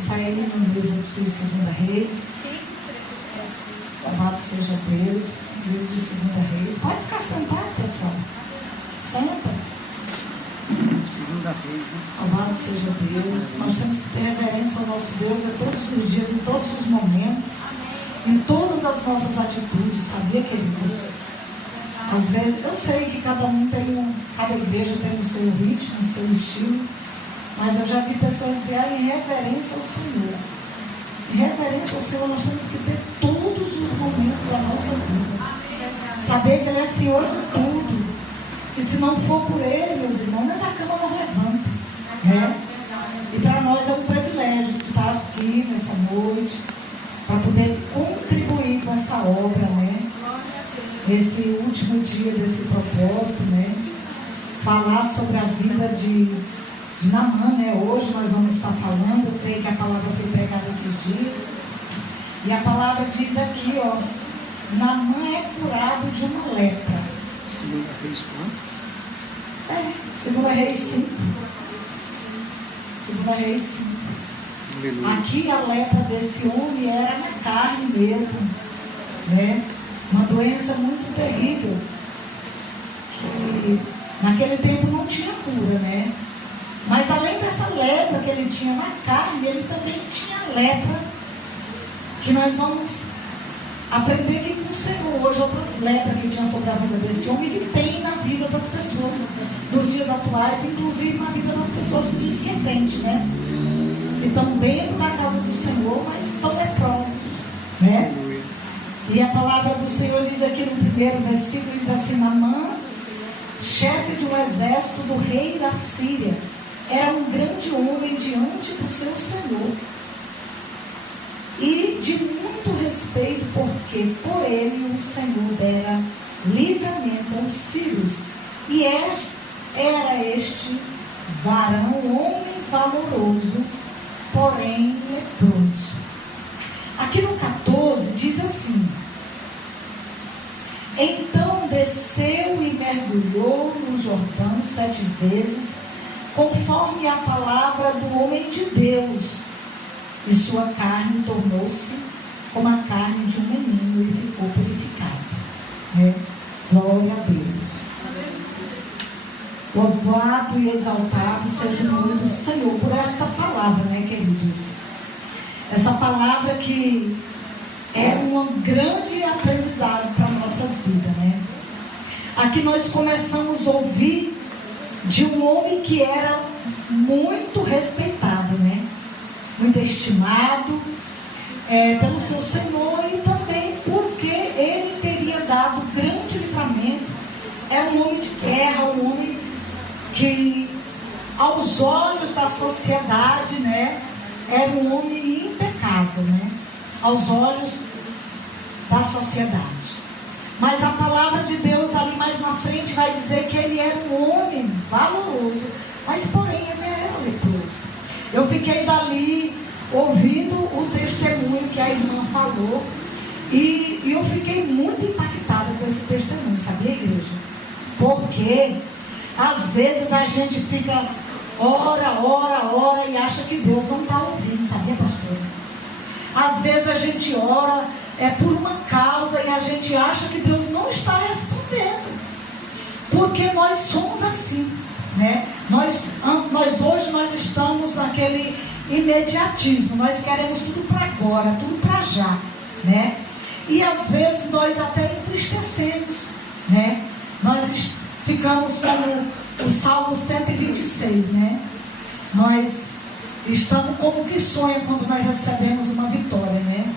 isso aí no livro de 2 Reis. Louvado seja Deus, livro de 2 Reis. Pode ficar sentado, pessoal. Senta. 2 Reis. Louvado seja Deus. Nós temos que ter reverência ao nosso Deus a todos os dias, em todos os momentos, em todas as nossas atitudes, sabia, queridos? Às vezes, eu sei que cada igreja tem o seu ritmo, o seu estilo, mas eu já vi pessoas dizerem em reverência ao Senhor. Em reverência ao Senhor, nós temos que ter todos os momentos da nossa vida. Saber que Ele é Senhor de tudo. E se não for por Ele, meus irmãos, nem da cama não levanta. Né? E para nós é um privilégio de estar aqui nessa noite, para poder contribuir com essa obra, né? Nesse último dia desse propósito, né? Falar sobre a vida de Naamã, né? Hoje nós vamos estar falando, eu creio que a palavra foi pregada esses dias. E a palavra diz aqui, ó, Naamã é curado de uma lepra. 2 Reis quanto? 2 Reis 5. 2 Reis 5. Aleluia. Aqui a lepra desse homem era na carne mesmo, né? Uma doença muito terrível. Que naquele tempo não tinha cura, né? Mas além dessa lepra que ele tinha na carne, ele também tinha lepra, que nós vamos aprender aqui com o Senhor hoje, outras lepras que tinha sobre a vida desse homem, e que tem na vida das pessoas nos dias atuais, inclusive na vida das pessoas que dizem que entende, né? Que estão dentro da casa do Senhor, mas estão leprosos, né? E a palavra do Senhor diz aqui no primeiro versículo, diz assim: Naamã, chefe de um exército do rei da Síria, era um grande homem diante do seu Senhor, e de muito respeito, porque por ele o Senhor dera livramento aos sírios. E era este varão homem valoroso, porém leproso. Aqui no 14 diz assim: então desceu e mergulhou no Jordão 7 vezes, conforme a palavra do homem de Deus, e sua carne tornou-se como a carne de um menino e ficou purificada. Né? Glória a Deus. Louvado e exaltado seja o nome do Senhor por esta palavra, né, queridos? Essa palavra que é um grande aprendizado para nossas vidas, né? Aqui nós começamos a ouvir de um homem que era muito respeitado, né? Muito estimado pelo seu Senhor, e também porque ele teria dado grande livramento. Era um homem de guerra, um homem que, aos olhos da sociedade, né, era um homem impecável, né, aos olhos da sociedade. Mas a palavra de Deus ali mais na frente vai dizer que ele era um homem valoroso, mas porém ele era leproso. Eu fiquei dali ouvindo o testemunho que a irmã falou, e eu fiquei muito impactada com esse testemunho, sabia, igreja? Porque às vezes a gente fica ora e acha que Deus não está ouvindo, sabia, pastora? Às vezes a gente ora por uma causa e a gente acha que Deus não está respondendo, porque nós somos assim, né? Nós hoje nós estamos naquele imediatismo, nós queremos tudo para agora, tudo para já, né? E às vezes nós até entristecemos, né? Nós ficamos como o Salmo 126, né? Nós estamos como que sonha quando nós recebemos uma vitória, né?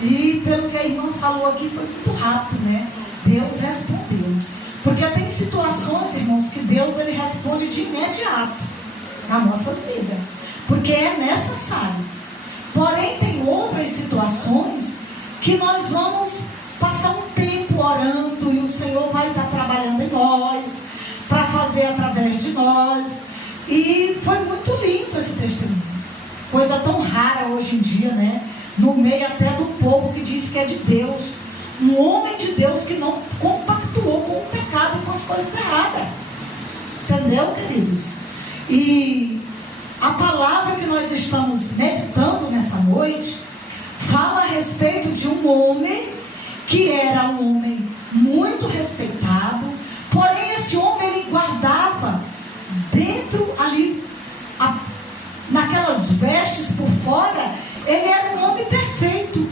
E pelo que a irmã falou aqui, foi muito rápido, né? Deus respondeu. Porque tem situações, irmãos, que Deus ele responde de imediato nas nossas vidas, porque é necessário. Porém, tem outras situações que nós vamos passar um tempo orando, e o Senhor vai estar trabalhando em nós, para fazer através de nós. E foi muito lindo esse testemunho. Coisa tão rara hoje em dia, né? No meio até do povo que diz que é de Deus. Um homem de Deus que não compactuou com o pecado e com as coisas erradas. Entendeu, queridos? E a palavra que nós estamos meditando um homem que era um homem muito respeitado, porém esse homem ele guardava dentro ali, naquelas vestes por fora, ele era um homem perfeito,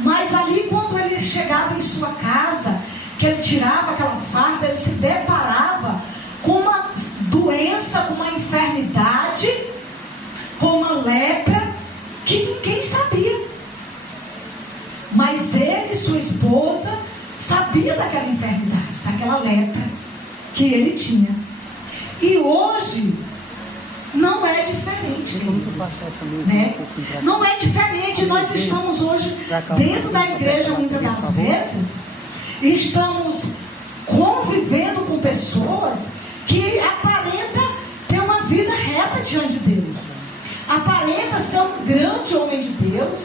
mas ali quando ele chegava em sua casa, que ele tirava aquela farda, ele se deparava com uma doença, com uma enfermidade, com uma lepra, que ninguém sabia. Mas ele e sua esposa sabiam daquela enfermidade, daquela lepra que ele tinha. E hoje não é diferente, né? Não é diferente. Nós estamos hoje dentro da igreja muitas das vezes e estamos convivendo com pessoas que aparentam ter uma vida reta diante de Deus, aparenta ser um grande homem de Deus,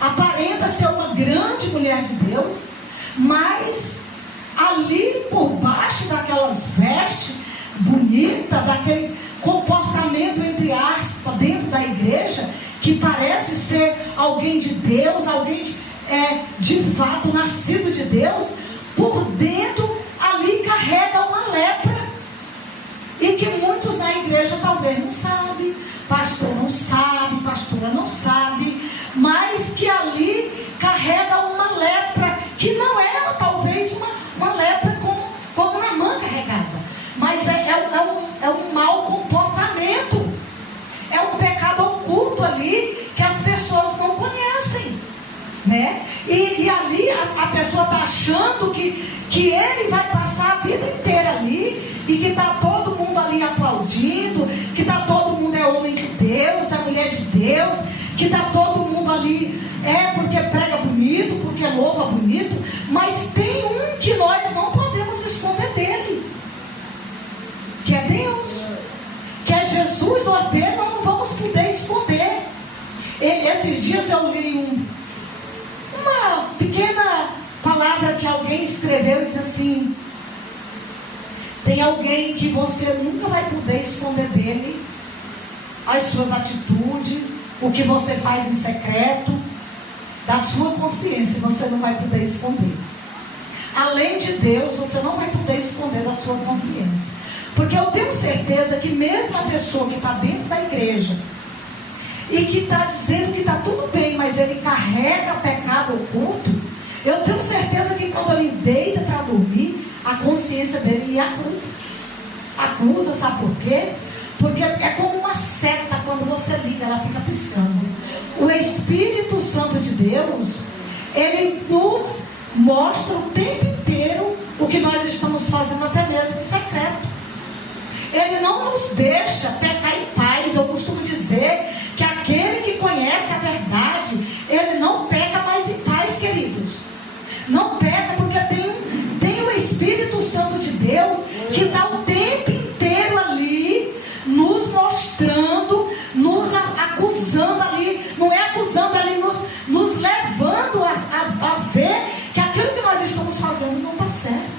aparenta ser uma grande mulher de Deus, mas ali por baixo daquelas vestes bonitas, daquele comportamento entre aspas dentro da igreja, que parece ser alguém de Deus, alguém de fato nascido de Deus, por dentro ali carrega uma lepra, e que muitos na igreja talvez não sabem, pastor não sabe, pastora não sabe, mas que ali carrega uma lepra, que não é talvez uma lepra como Naamã carregava, mas é um mau comportamento, é um pecado oculto ali, que as pessoas não conhecem, né? E ali a pessoa está achando que ele vai passar a vida inteira ali, e que está todo mundo ali aplaudindo, que está todo mundo é homem de Deus, é mulher de Deus, que está todo mundo ali, porque prega bonito, porque louva bonito, mas tem um que nós não podemos esconder dele, que é Deus, que é Jesus, ou dele nós não vamos poder esconder. Esses dias eu li uma pequena palavra que alguém escreveu e disse assim: tem alguém que você nunca vai poder esconder dele as suas atitudes, o que você faz em secreto, da sua consciência, você não vai poder esconder. Além de Deus, você não vai poder esconder da sua consciência. Porque eu tenho certeza que mesmo a pessoa que está dentro da igreja e que está dizendo que está tudo bem, mas ele carrega pecado oculto, eu tenho certeza que quando ele deita para dormir, a consciência dele lhe acusa. Acusa, sabe por quê? Porque é como uma seta, quando você liga, ela fica piscando. O Espírito Santo de Deus, ele nos mostra o tempo inteiro o que nós estamos fazendo, até mesmo em secreto. Ele não nos deixa pecar em paz. Eu costumo dizer que aquele que conhece a verdade, ele não peca mais em paz, queridos. Não peca, porque tem o Espírito Santo de Deus que está o tempo inteiro ali nos mostrando, nos acusando ali, não é acusando ali, nos levando a ver que aquilo que nós estamos fazendo não está certo,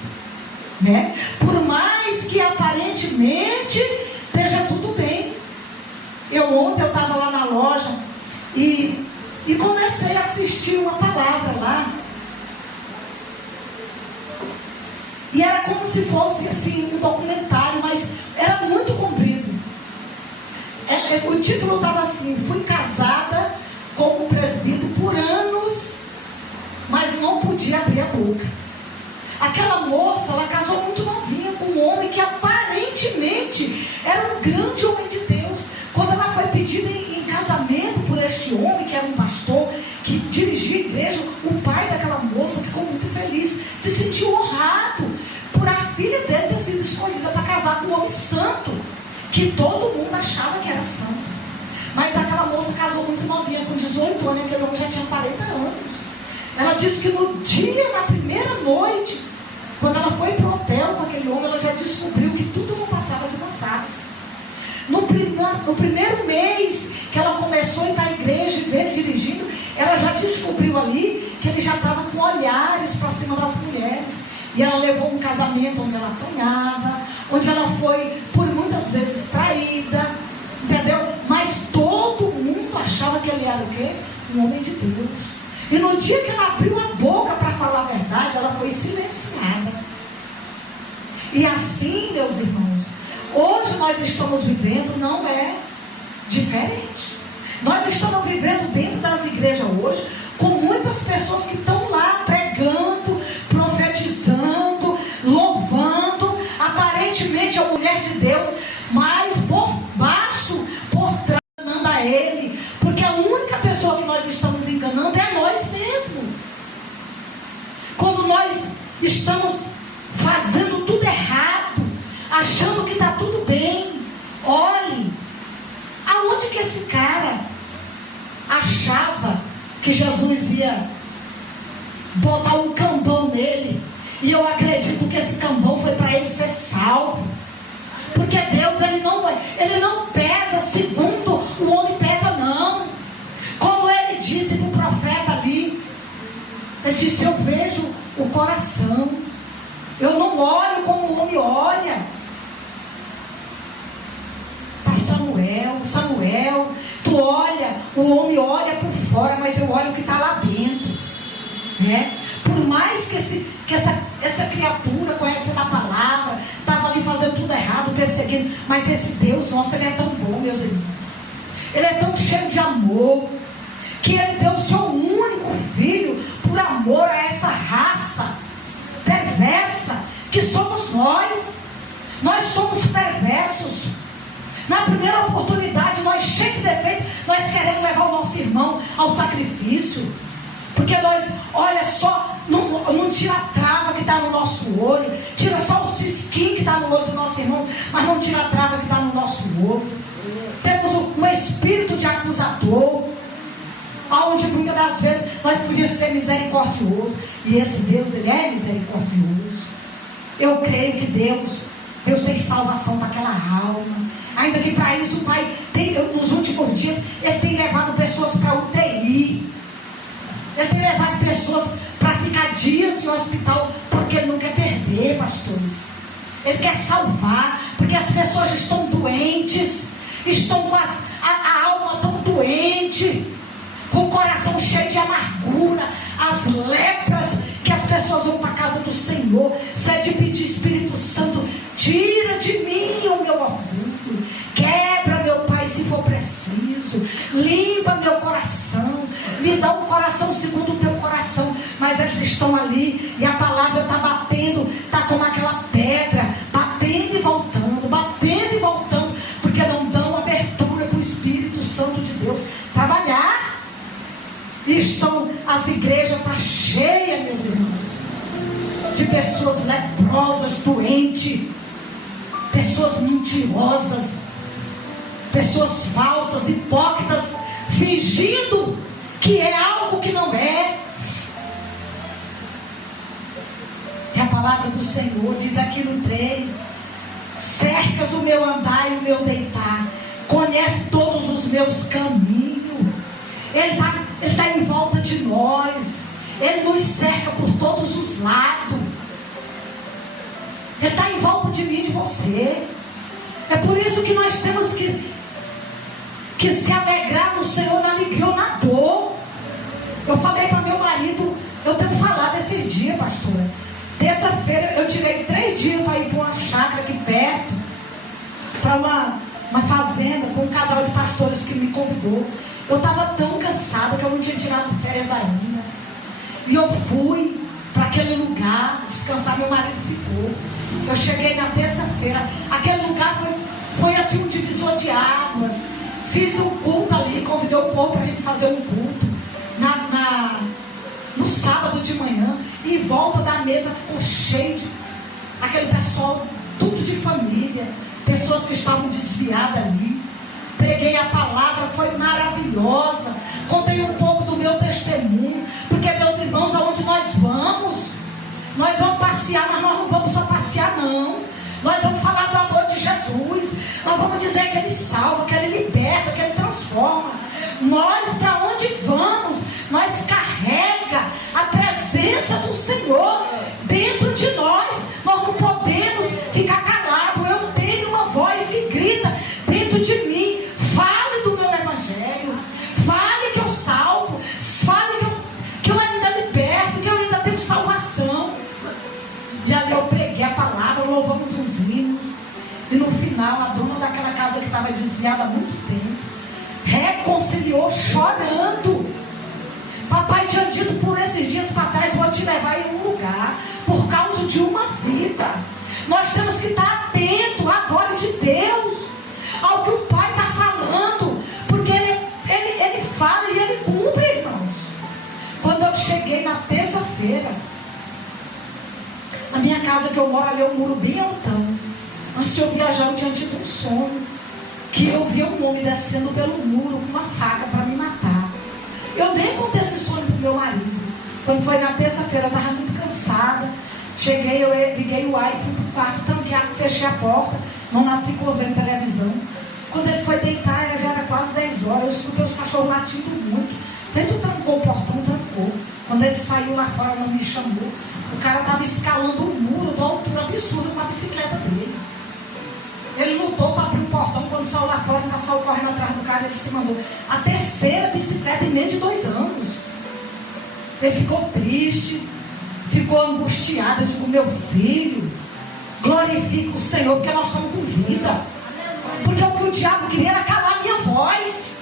né? Por mais que aparentemente esteja tudo bem. Ontem eu estava lá na loja e comecei a assistir uma palavra lá. E era como se fosse assim um documentário, mas era muito comprido. O título estava assim: fui casada com um presbítero por anos, mas não podia abrir a boca. Aquela moça, ela casou muito novinha com um homem que aparentemente era um grande homem de Deus. Quando ela foi pedida em casamento por este homem, que era um pastor, que dirigia a igreja, o pai daquela moça ficou muito feliz, se sentiu honrado por a filha dele ter sido escolhida para casar com um homem santo, que todo mundo achava que era santo. Mas aquela moça casou muito novinha, com 18 anos, aquele homem já tinha 40 anos. Ela disse que no dia, na primeira noite, quando ela foi para o hotel com aquele homem, ela já descobriu que tudo não passava de uma farsa. No primeiro mês que ela começou a ir para a igreja e ver ele dirigindo, ela já descobriu ali que ele já estava com olhares para cima das mulheres. E ela levou um casamento onde ela apanhava, onde ela foi por muitas vezes traída, entendeu? Mas todo mundo achava que ele era o quê? Um homem de Deus. E no dia que ela abriu a boca para falar a verdade, ela foi silenciada. E assim, meus irmãos, hoje nós estamos vivendo, não é diferente. Nós estamos vivendo dentro das igrejas hoje, com muitas pessoas que estão lá pregando, profetizando, louvando, aparentemente a mulher de Deus, mas por baixo, por trás, enganando a ele, porque a única pessoa que nós estamos enganando é nós mesmos. Quando nós estamos fazendo tudo errado, achando que está tudo bem, olhe, aonde que esse cara achava que Jesus ia botar um cambão nele? E eu acredito que esse cambão foi para ele ser salvo. Porque Deus, ele não pesa segundo o homem pesa, não. Como ele disse para o profeta ali, ele disse: eu vejo o coração, eu não olho como o homem olha. Para Samuel, tu olha, o homem olha por fora, mas eu olho o que está lá dentro, né? Por mais que essa criatura conhecendo a palavra, estava ali fazendo tudo errado, perseguindo, mas esse Deus nosso, ele é tão bom, meus irmãos, ele é tão cheio de amor, que ele deu o seu único filho por amor a essa raça perversa que somos nós. Nós somos perversos. Na primeira oportunidade, nós, cheios de defeito, nós queremos levar o nosso irmão ao sacrifício. Porque nós, olha só, não tira a trava que está no nosso olho, tira só o cisquinho que está no olho do nosso irmão, mas não tira a trava que está no nosso olho. Temos um espírito de acusador, onde muitas das vezes nós podíamos ser misericordiosos. E esse Deus, ele é misericordioso. Eu creio que Deus tem salvação para aquela alma. Ainda que para isso o Pai tem, nos últimos dias, ele tem levado pessoas para UTI. Ele tem levado pessoas para ficar dias em hospital, porque ele não quer perder, pastores. Ele quer salvar, porque as pessoas estão doentes, estão com a alma tão doente, com o coração cheio de amargura, as lepras, que as pessoas vão para a casa do Senhor, sai de pedir: Espírito Santo, tira de mim o meu orgulho, quebra, meu Pai, se for preciso, limpa meu coração, me dá um coração segundo o teu coração. Mas eles estão ali e a palavra está batendo, está como aquela pedra, batendo e voltando, porque não dão abertura para o Espírito Santo de Deus trabalhar. As igrejas estão cheias, meus irmãos, de pessoas leprosas, doentes, pessoas mentirosas, pessoas falsas, hipócritas, fingindo que é algo que não é. E a palavra do Senhor diz aqui no 3: cercas o meu andar e o meu deitar, conhece todos os meus caminhos. Ele está em volta de nós, ele nos cerca por todos os lados, ele está em volta de mim e de você. É por isso que nós temos que se alegrar no Senhor, na alegria ou na dor. Eu falei para meu marido, eu tenho falado esse dia, pastora, terça-feira eu tirei 3 dias para ir para uma chácara aqui perto, para uma fazenda, com um casal de pastores que me convidou. Eu estava tão cansada que eu não tinha tirado férias ainda. E eu fui para aquele lugar descansar, meu marido ficou. Eu cheguei na terça-feira, aquele lugar foi assim um divisor de águas. Fiz um culto ali, convidei o povo para a gente fazer um culto no sábado de manhã. E em volta da mesa ficou cheio de aquele pessoal, tudo de família, pessoas que estavam desviadas ali. Preguei a palavra, foi maravilhosa. Contei um pouco do meu testemunho, porque, meus irmãos, aonde nós vamos passear, mas nós não vamos só passear, não. Nós vamos falar do amor de Jesus, nós vamos dizer que Ele salva, que Ele liberta, que Ele transforma. Nós, para onde vamos, nós carrega a presença do Senhor dentro de nós. Nós não podemos ficar calados. Eu tenho uma voz que grita dentro de mim: fale do meu evangelho, fale que eu salvo, fale estava desviada há muito tempo. Reconciliou chorando. Papai tinha dito por esses dias para trás: vou te levar em um lugar por causa de uma vida. Nós temos que estar atento à voz de Deus, ao que o Pai está falando, porque ele fala e ele cumpre, irmãos. Quando eu cheguei na terça-feira, a minha casa que eu moro ali é um muro bem altão. Antes de eu viajar, eu tinha tido um sonho que eu via um homem descendo pelo muro com uma faca para me matar. Eu nem contei esse sonho pro meu marido. Quando foi na terça-feira, eu estava muito cansada. Cheguei, eu liguei o ar e fui pro quarto, tranquei, fechei a porta. Não ficou vendo televisão. Quando ele foi deitar, já era quase 10 horas. Eu escutei os cachorros latindo muito. Ele trancou o portão, trancou. Quando ele saiu lá fora, não me chamou. O cara estava escalando o muro de uma altura absurda com a bicicleta dele. Ele lutou para abrir o portão. Quando saiu lá fora, ainda saiu correndo atrás do cara. Ele se mandou. A terceira bicicleta em menos de 2 anos. Ele ficou triste, ficou angustiado. Eu digo: meu filho, glorifica o Senhor, porque nós estamos com vida. Porque o que o diabo queria era calar a minha voz.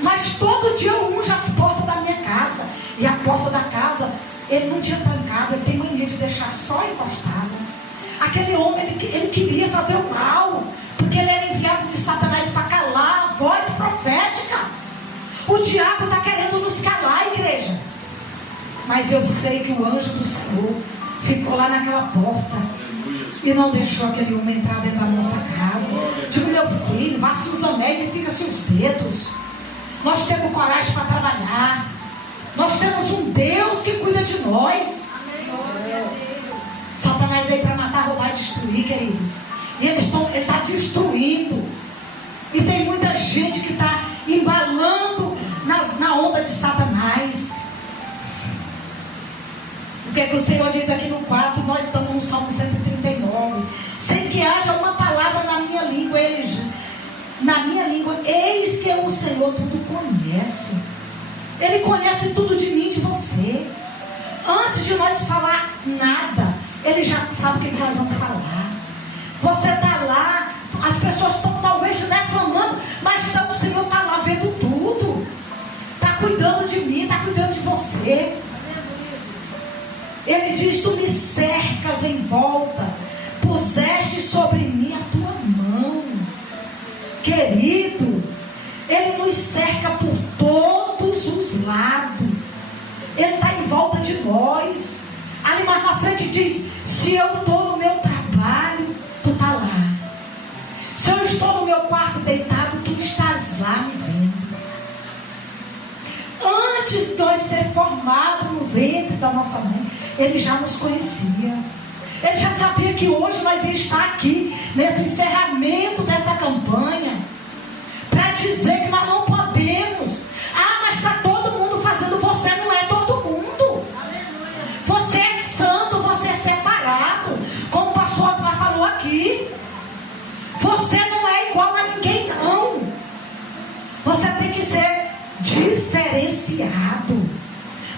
Mas todo dia eu unjo as portas da minha casa. E a porta da casa, ele não tinha trancado. Ele tem mania de deixar só encostada. Aquele homem, ele queria fazer o mal, porque ele era enviado de Satanás para calar a voz profética. O diabo está querendo nos calar, igreja. Mas eu sei que o anjo do Senhor ficou lá naquela porta e não deixou aquele homem entrar dentro da nossa casa. Digo: meu filho, vá-se os anéis e fica-se os dedos. Nós temos coragem para trabalhar. Nós temos um Deus que cuida de nós. Satanás veio para matar, roubar e destruir, queridos. E ele está destruindo. E tem muita gente que está embalando na onda de Satanás. O que é que o Senhor diz aqui no 4? Nós estamos no Salmo 139. Sem que haja uma palavra na minha língua, eis que o Senhor tudo conhece. Ele conhece tudo de mim e de você. Antes de nós falar nada, Ele já sabe o que nós vamos falar. Você está lá, as pessoas estão talvez reclamando, mas o Senhor está lá vendo tudo. Está cuidando de mim, está cuidando de você. Ele diz: tu me cercas em volta, puseste sobre mim a tua mão. Queridos, Ele nos cerca por todos os lados. Ele está em volta de nós. Ali mais na frente diz: se eu estou no meu trabalho, tu está lá. Se eu estou no meu quarto deitado, tu estás lá me vendo. Antes de nós ser formados no ventre da nossa mãe, Ele já nos conhecia. Ele já sabia que hoje nós ia estar aqui, nesse encerramento dessa campanha, para dizer que nós não podemos. Ah, mas está todo mundo fazendo. Você não é todo mundo. Você é santo, você é separado. Como o pastor Osmar falou aqui, você não é igual a ninguém, não. Você tem que ser diferenciado.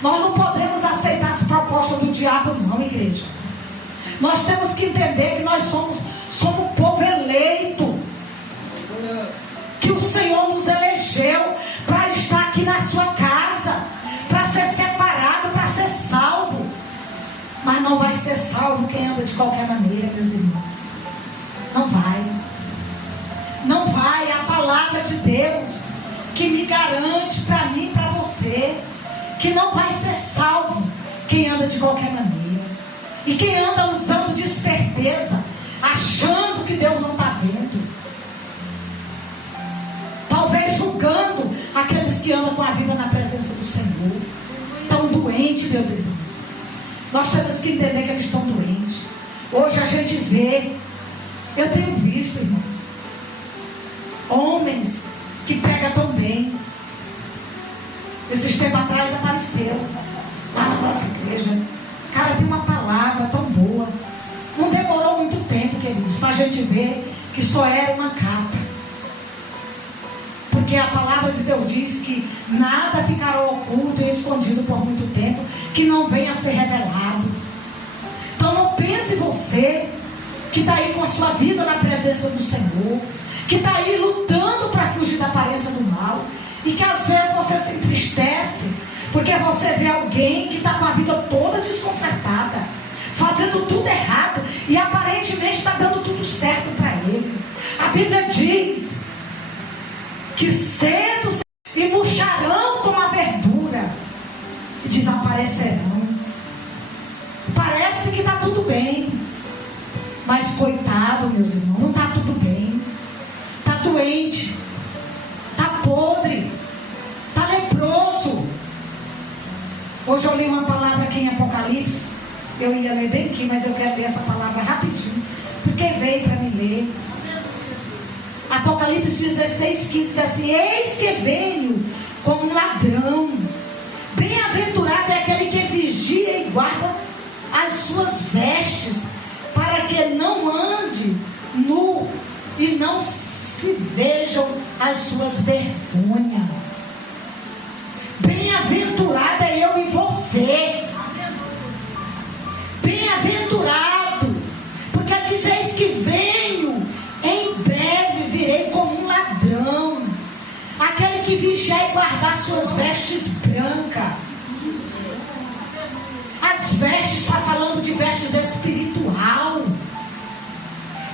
Nós não podemos aceitar as propostas do diabo, não, igreja. Nós temos que entender que nós somos povo eleito, que o Senhor nos elegeu para estar aqui na sua casa, para ser separado, para ser salvo. Mas não vai ser salvo quem anda de qualquer maneira, meus irmãos. Não vai. Não vai. A palavra de Deus que me garante para mim e para você que não vai ser salvo quem anda de qualquer maneira. E quem anda usando de esperteza, achando que Deus não está vendo, talvez julgando aqueles que andam com a vida na presença do Senhor, estão doentes, meus irmãos. Nós temos que entender que eles estão doentes. Hoje a gente vê, eu tenho visto, irmãos, homens que pegam tão bem. Esses tempos atrás apareceu lá na nossa igreja. Cara, tem uma palavra tão boa. Não demorou muito tempo, queridos, para a gente ver que só era uma capa. Porque a palavra de Deus diz que nada ficará oculto e escondido por muito tempo, que não venha a ser revelado. Então não pense você que está aí com a sua vida na presença do Senhor, que está aí lutando para fugir da aparência do mal, e que às vezes você se entristece, porque você vê alguém que está com a vida toda desconcertada, fazendo tudo errado, e aparentemente está dando tudo certo para ele. A Bíblia diz que cedo e murcharão como a verdura, e desaparecerão. Parece que está tudo bem, mas coitado, meus irmãos, não está tudo bem. Está doente, está podre, está leproso. Hoje eu li uma palavra aqui em Apocalipse. Eu ia ler bem aqui, mas eu quero ler essa palavra rapidinho, porque veio para me ler. Apocalipse 16:15 diz assim: eis que venho como um ladrão. Bem-aventurado é aquele que vigia e guarda as suas vestes, para que não ande nu e não se vejam as suas vergonhas. Bem-aventurado é eu e você. Bem-aventurado, porque dizeis que venho, em breve virei como um ladrão. Aquele que vigia e guardar suas vestes brancas. As vestes, está falando de vestes espiritual.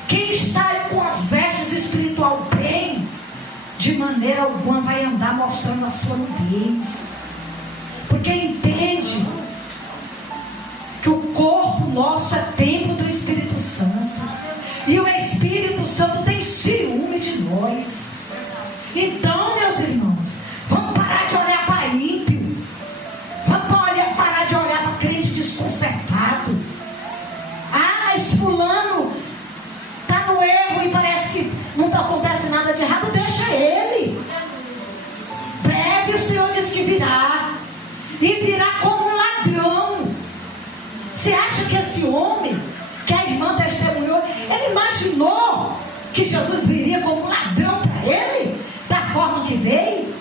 Quem está com as vestes espiritual bem, de maneira alguma vai andar mostrando a sua nudez, porque entende que o corpo nosso é templo do Espírito Santo, e o Espírito Santo tem ciúme de nós. Então, meus irmãos, vamos parar de olhar para ímpio, vamos parar de olhar para crente desconcertado. Ah, mas fulano está no erro e parece que não acontece nada de errado. Deixa ele. Breve o Senhor diz que virá, e virá como um ladrão. Você acha que esse homem, que a irmã testemunhou, ele imaginou que Jesus viria como um ladrão para ele, da forma que veio,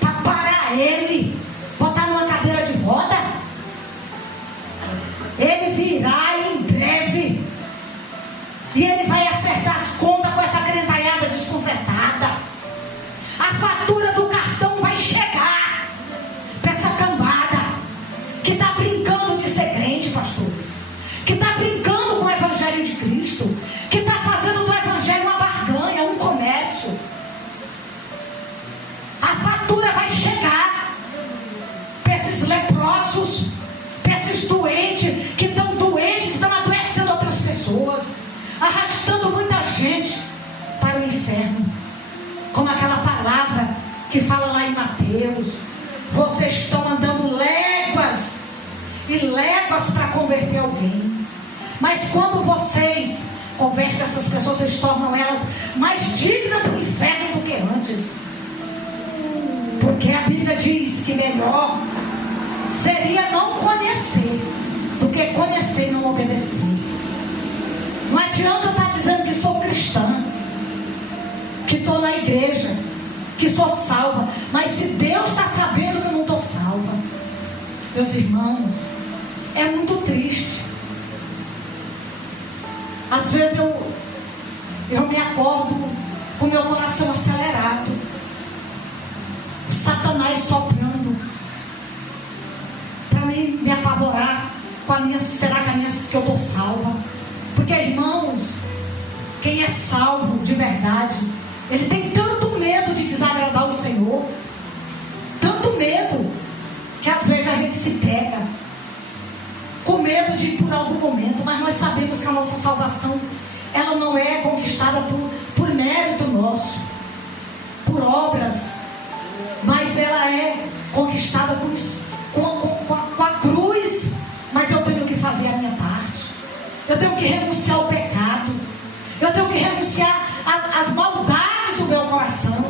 para parar ele, botar numa cadeira de roda? Ele virá em breve, e ele vai acertar as contas com essa crentalhada desconcertada. A fatura do cartão vai chegar para essa cambada que está brincando de ser crente, pastores, que está brincando com o Evangelho de Cristo, que está fazendo do Evangelho uma barganha, um comércio. A fatura vai chegar para esses leprosos, para esses doentes, que estão doentes, estão adoecendo outras pessoas, arrastando muita gente para o inferno. Como aquela palavra que fala lá em Mateus: vocês estão andando léguas e léguas para converter alguém, mas quando vocês convertem essas pessoas, vocês tornam elas mais dignas do inferno do que antes. Porque a Bíblia diz que melhor seria não conhecer do que conhecer e não obedecer. Não adianta eu estar dizendo que sou cristã, que estou na igreja, que sou salva, mas se Deus está sabendo que eu não estou salva, meus irmãos, é muito triste. Às vezes eu me acordo com meu coração acelerado, Satanás soprando para me apavorar com a minha, será que eu estou salva? Porque, irmãos, quem é salvo de verdade, ele tem tanto medo de desagradar o Senhor, tanto medo, que às vezes a gente se pega com medo de ir por algum momento, mas nós sabemos que a nossa salvação, ela não é conquistada por mérito nosso, por obras, mas ela é conquistada com a cruz. Mas eu tenho que fazer a minha parte, eu tenho que renunciar ao pecado, eu tenho que renunciar às maldades do meu coração.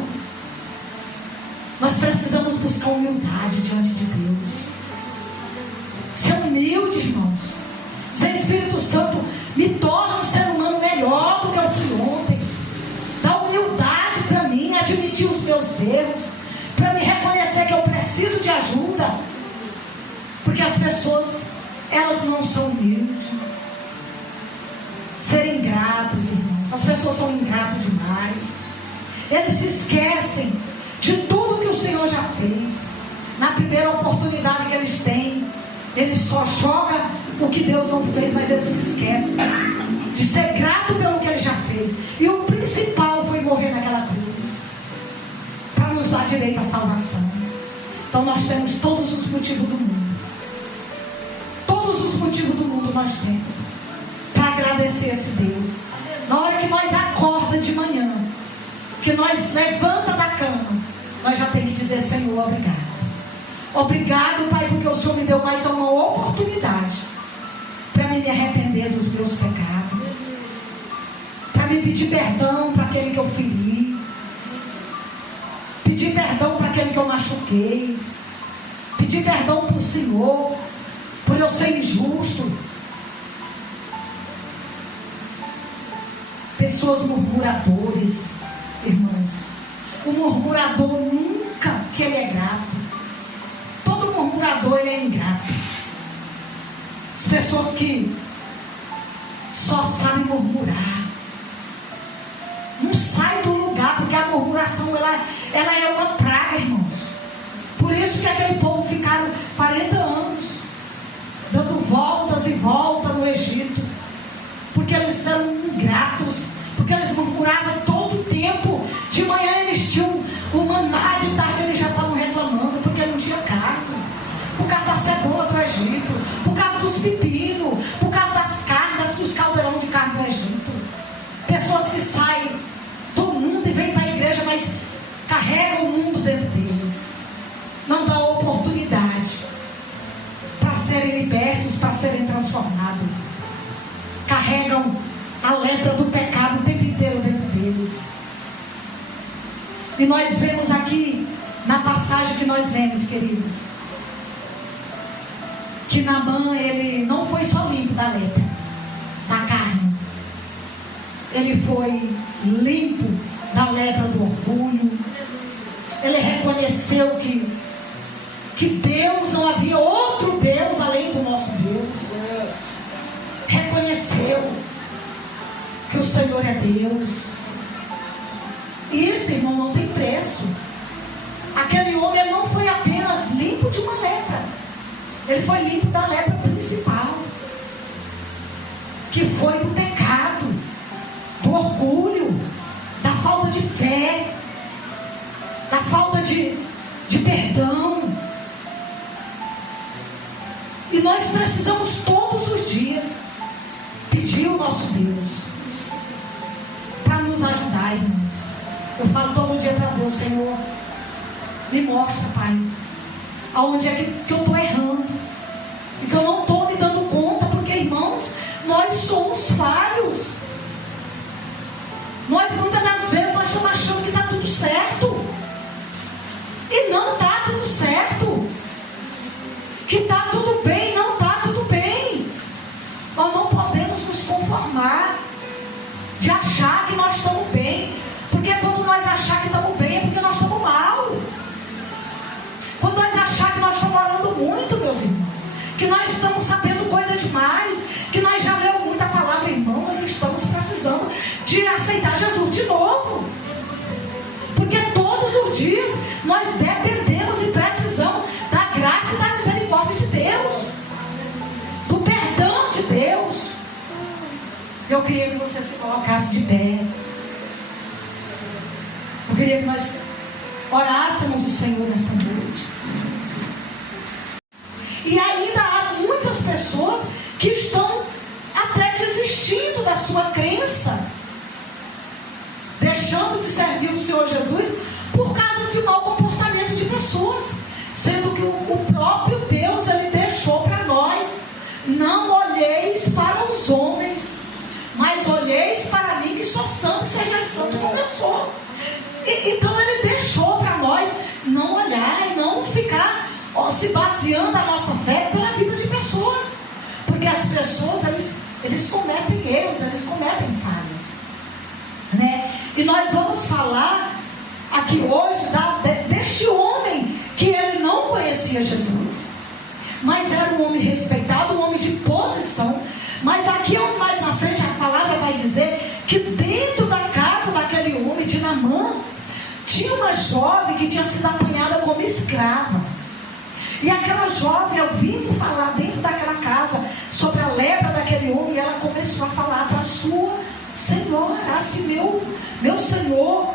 Nós precisamos buscar humildade diante de Deus, ser humilde, irmãos. Ser Espírito Santo, me torna um ser humano melhor do que eu fui ontem. Dá humildade para mim, admitir os meus erros, para me reconhecer que eu preciso de ajuda, porque as pessoas, elas não são humildes. Ser ingratos, irmãos. As pessoas são ingratas demais. Eles se esquecem de tudo que o Senhor já fez. Na primeira oportunidade que eles têm, eles só jogam o que Deus não fez, mas eles se esquecem de ser grato pelo que Ele já fez. E o principal foi morrer naquela cruz, para nos dar direito à salvação. Então nós temos todos os motivos do mundo. Todos os motivos do mundo nós temos para agradecer esse Deus. Na hora que nós acorda de manhã, que nós levanta da cama, nós já temos que dizer: Senhor, obrigado. Obrigado, Pai, porque o Senhor me deu mais uma oportunidade para me arrepender dos meus pecados, para me pedir perdão para aquele que eu feri, pedir perdão para aquele que eu machuquei, pedir perdão para o Senhor por eu ser injusto. Pessoas murmuradores, irmãos, o murmurador nunca que ele é grato. Todo murmurador ele é ingrato. As pessoas que só sabem murmurar, não sai do lugar, porque a murmuração ela é uma praga, irmãos. Por isso que aquele povo ficaram 40 anos dando voltas e voltas no Egito, porque eles eram ingratos, porque eles murmuravam todo o tempo. De manhã eles tinham o maná, de tarde eles já estavam reclamando porque não tinha carne, por causa da cebola do Egito, por causa dos pepinos, por causa das carnes, dos caldeirão de carne do Egito. Pessoas que saem do mundo e vêm para a igreja, mas carregam o mundo dentro deles, não dá oportunidade para serem libertos, para serem transformados. Carregam a lepra do pecado o tempo inteiro dentro deles. E nós vemos aqui na passagem que nós lemos, queridos, que Naamã, ele não foi só limpo da lepra, da carne, ele foi limpo da lepra do orgulho. Ele reconheceu que Deus, não havia outro Deus além do nosso Deus. Reconheceu que o Senhor é Deus. Isso, irmão, não tem preço. Aquele homem, ele não foi apenas limpo de uma lepra, ele foi limpo da lepra principal, que foi do pecado, do orgulho, da falta de fé, da falta de perdão. E nós precisamos todos os dias pedir ao nosso Deus para nos ajudar, irmãos. Eu falo todo dia para Deus: Senhor, me mostra, Pai, aonde é que eu estou errando, e que eu não estou me dando conta, porque, irmãos, nós somos falhos. Nós muitas das vezes nós estamos achando que está tudo certo, e não está tudo certo, que está tudo bem, não está tudo bem. Nós não podemos nos conformar de achar que nós estamos bem, porque quando nós achar que estamos bem é porque nós estamos mal. Quando nós achar que nós estamos orando muito, meus irmãos, que nós estamos sabendo coisa demais, que nós já lemos muita palavra, irmão, nós estamos precisando de aceitar Jesus de novo, porque todos os dias nós dependemos e precisamos da graça e da misericórdia de Deus, do perdão de Deus. Eu queria que você se colocasse de pé. Eu queria que nós orássemos o Senhor nessa noite. E ainda há muitas pessoas que estão até desistindo da sua crença, deixando de servir o Senhor Jesus por causa de mau comportamento de pessoas, sendo que o próprio Deus, ele deixou para nós: não olheis para os homens, mas olheis para mim, que sou santo, seja santo como eu sou. Então ele deixou para nós não olhar e não ficar se baseando a nossa fé pela vida de pessoas, porque as pessoas eles cometem erros, eles cometem falhas, né? E nós vamos falar aqui hoje deste homem que ele não conhecia Jesus, mas era um homem respeitado, um homem de posição. Mas aqui mais na frente a palavra vai dizer que dentro da casa daquele homem de Naamã tinha uma jovem que tinha sido apanhada como escrava. E aquela jovem, ouvindo falar dentro daquela casa sobre a lepra daquele homem, ela começou a falar para a sua senhora, se meu senhor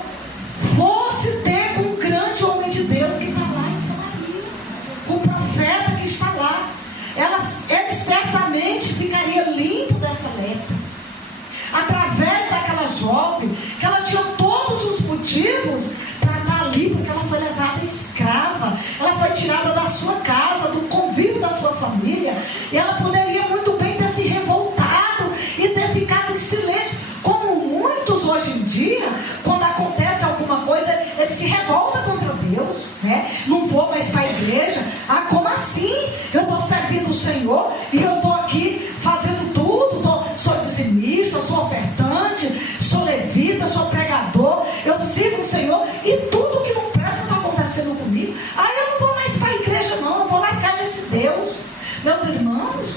fosse ter com um grande homem de Deus que está lá em Samaria, com o profeta que está lá, ele certamente ficaria limpo dessa lepra. Através daquela jovem, que ela tinha todos os motivos para estar ali, porque ela foi levada escrava, ela foi tirada da sua casa, do convívio da sua família, e ela poderia muito bem ter se revoltado e ter ficado em silêncio, como muitos hoje em dia, quando acontece alguma coisa, eles se revoltam contra Deus, né? Não vou mais para a igreja. Ah, como assim? Eu estou servindo o Senhor e eu estou aqui fazendo tudo, sou dizimista, sou ofertante, sou levita, sou pregador, eu sirvo o Senhor e tudo que não presta está acontecendo comigo. Ah, eu não vou mais para a igreja não, eu vou largar esse Deus. Meus irmãos,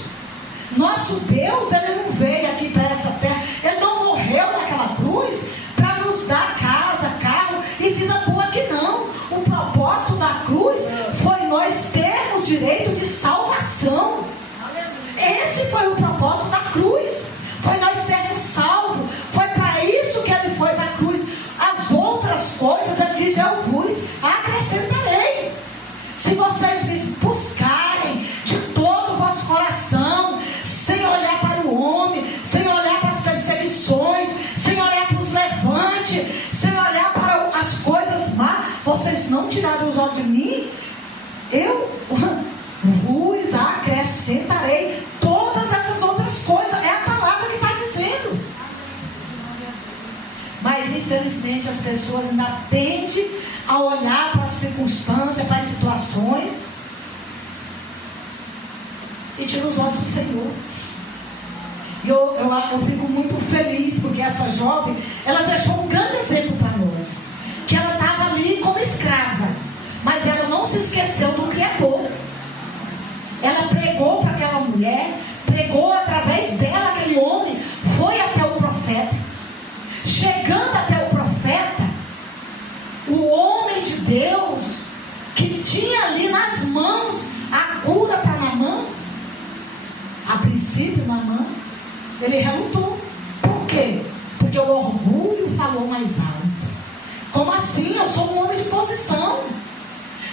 nosso Deus, ele não veio aqui para essa terra, ele não morreu naquela cruz para nos dar casa, carro e vida boa aqui não. O propósito da cruz foi nós termos direito de salvação. Esse foi o propósito da cruz, foi nós sermos salvos, foi para isso que ele foi na cruz. As outras coisas, ele diz, eu vos acrescentarei, se vocês me buscarem de todo o vosso coração, sem olhar para o homem, sem olhar para as perseguições, sem olhar para os levantes, sem olhar para as coisas más, vocês não tirarem os olhos de mim, eu vos acrescentarei todas essas outras coisas. É a palavra que está dizendo. Mas infelizmente as pessoas ainda tendem a olhar para as circunstâncias, para as situações e tiram os olhos do Senhor. E eu fico muito feliz porque essa jovem, ela deixou um grande exemplo para nós, que ela estava ali como escrava, mas ela não se esqueceu do Criador. Ela pregou para aquela mulher, pregou através dela, aquele homem foi até o profeta. Chegando até o profeta, o homem de Deus, que tinha ali nas mãos a cura para Naamã, a princípio Naamã, ele relutou. Por quê? Porque o orgulho falou mais alto. Como assim? Eu sou um homem de posição,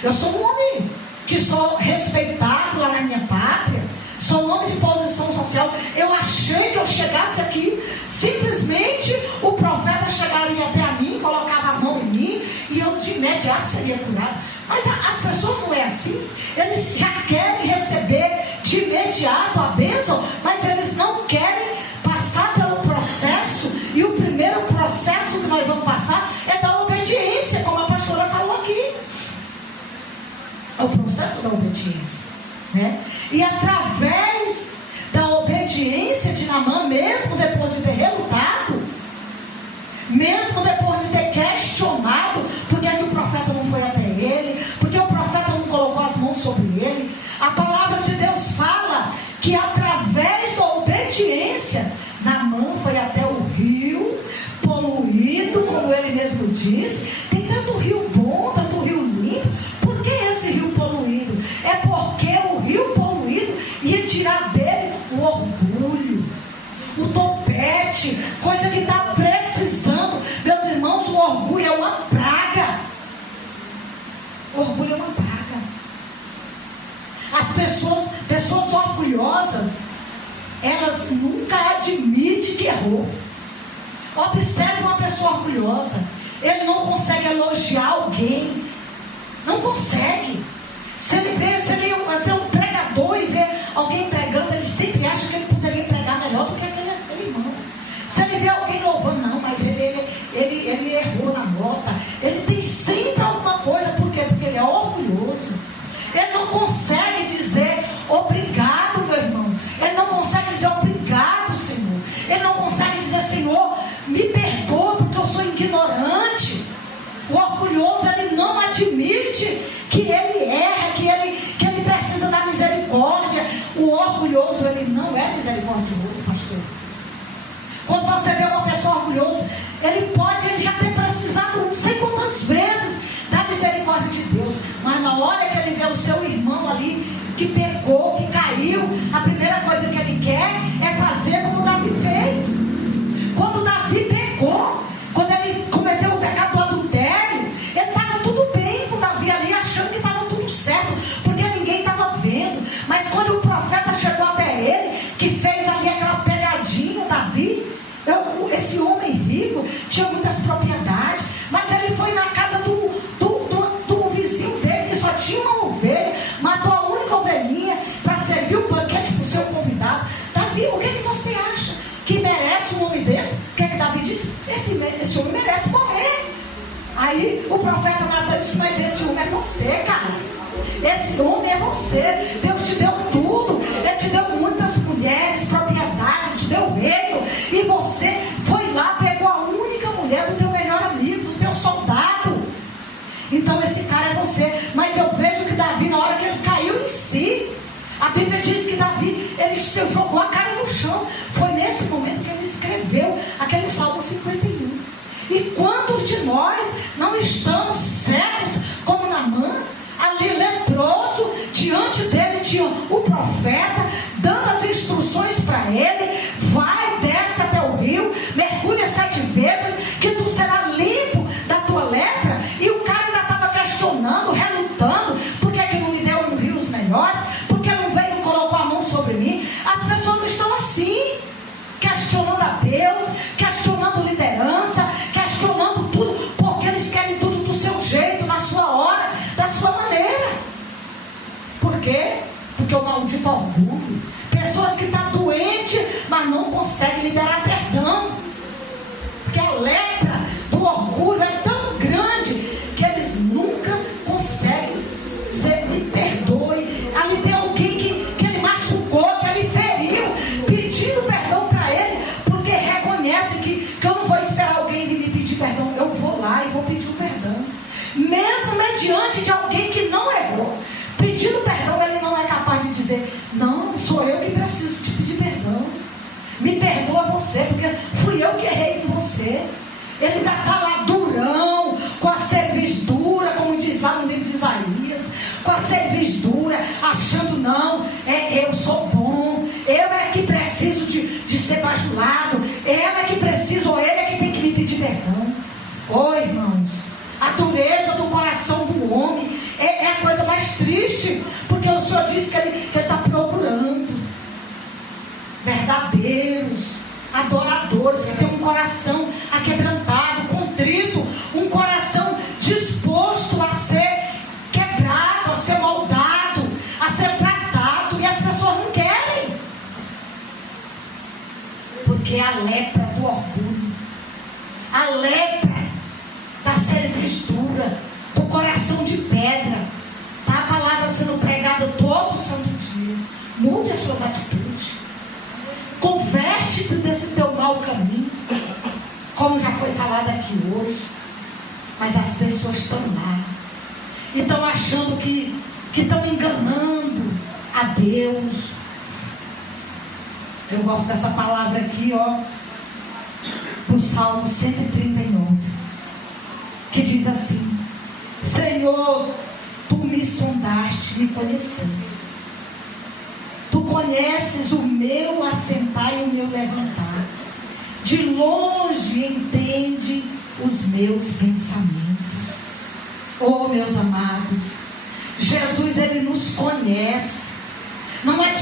eu sou um homem que sou respeitado lá na minha pátria, sou um homem de posição social. Eu achei que eu chegasse aqui, simplesmente o profeta chegaria até a mim, colocava a mão em mim e eu de imediato seria curado. Mas as pessoas não é assim. Eles já querem receber de imediato a bênção, mas eles não querem passar pelo processo. E o primeiro processo que nós vamos passar é da obediência, como a pastora falou aqui. É o processo da obediência, né? E através da obediência de Naamã, mesmo depois de ter relutado, mesmo depois de ter questionado porque é que o profeta não foi até ele, porque o profeta não colocou as mãos sobre ele, a palavra de Deus fala que através da obediência, Naamã foi até o rio poluído, como ele mesmo diz. Tem tanto rio bom, tanto rio limpo. Por que esse rio poluído? É porque o rio poluído ia tirar dele o orgulho, o topete, coisa que está precisando. Meus irmãos, o orgulho é uma praga. O orgulho é uma praga. As pessoas orgulhosas, elas nunca admitem que errou. Observe uma pessoa orgulhosa, ele não consegue elogiar alguém, não consegue. Se ele é um pregador e vê alguém pregando, ele sempre acha que ele poderia pregar melhor do que aquele irmão. Se ele vê alguém louvando, não, mas ele errou na nota. Ele tem sempre alguma coisa. Por quê? Porque ele é orgulhoso. Ele não consegue dizer obrigado, meu irmão. Ele não consegue dizer obrigado, Senhor. Ele não consegue dizer, Senhor, me perdoa porque eu sou ignorante. O orgulhoso, ele não admite que ele erra, que ele precisa da misericórdia. O orgulhoso, ele não é misericordioso, pastor. Quando você vê uma pessoa orgulhosa, ele já ter precisado não sei quantas vezes misericórdia de Deus. Mas na hora que ele vê o seu irmão ali, que pecou, que caiu, a primeira coisa que ele quer é fazer como Davi fez. Quando Davi pecou, quando ele cometeu o pecado do adultério, ele estava tudo bem com Davi ali, achando que estava tudo certo, porque ninguém estava vendo. Mas quando o profeta chegou até ele, que fez ali aquela pegadinha, Davi, esse homem rico tinha muitas propriedades, mas ele foi na casa do vizinho dele, que só tinha uma ovelha, matou a única ovelhinha para servir o banquete para o seu convidado. Davi, o que você acha? Que merece um homem desse? O que Davi disse? Esse homem merece morrer. Aí o profeta Natan disse: mas esse homem é você, cara. Esse homem é você. Deus te deu tudo. Ele te deu muitas mulheres, propriedades, te deu reino. E você foi lá, pegou a única mulher do teu melhor amigo, do teu soldado. Então esse cara é você. Mas eu vejo que Davi, na hora que ele caiu em si, a Bíblia diz que Davi, ele jogou a cara no chão. Foi nesse momento que ele escreveu aquele Salmo 51. E quantos de nós não estamos cegos como Naamã, ali leproso, diante dele tinha o profeta dando as instruções para ele: vai, desce até o rio, mergulha 7 vezes, que tu serás limpo da tua lepra. E o cara ainda estava questionando, relutando: por que não me deu rios melhores? Por que não veio e colocou a mão sobre mim? As pessoas estão assim, questionando a Deus, questionando liderança, questionando tudo, porque eles querem tudo do seu jeito, na sua hora, da sua maneira. Por quê? Porque o maldito orgulho. Pessoas que estão doentes, mas não conseguem liberar perdão, porque a lepra do orgulho é tão grande que eles nunca conseguem dizer: me perdoe. Ali tem alguém que ele machucou, que ele feriu, pedindo perdão para ele, porque reconhece que eu não vou esperar alguém vir me pedir perdão, eu vou lá e vou pedir o perdão, mesmo mediante de alguém que não errou. Pedindo perdão, ele não é capaz de dizer: não, sou eu que preciso te pedir perdão, me perdoa você, porque fui eu que errei com você. Ele ainda está lá durão, com a cerviz dura, como diz lá no livro de Isaías, com a cerviz dura, achando: não, eu sou bom, eu é que preciso de ser bajulado, ela é que precisa, ou ele é que tem que me pedir perdão. Ô irmãos, a dureza do coração do homem é a coisa mais triste, porque o Senhor disse que ele está procurando verdadeiros adoradores, que tem um coração aquebrantado, contrito, um coração disposto a ser quebrado, a ser moldado, a ser tratado, e as pessoas não querem, porque a lepra do orgulho, a lepra da cerviz-dura, do coração de pedra. Tá a palavra sendo pregada todo santo dia. Mude as suas atitudes, converte-te desse teu mau caminho, como já foi falado aqui hoje. Mas as pessoas estão lá e estão achando que estão enganando a Deus. Eu gosto dessa palavra aqui, do Salmo 139, que diz assim: Senhor, tu me sondaste, me conheceste. Tu conheces o meu assentar e o meu levantar. De longe entende os meus pensamentos. Oh, meus amados, Jesus, ele nos conhece. Não adianta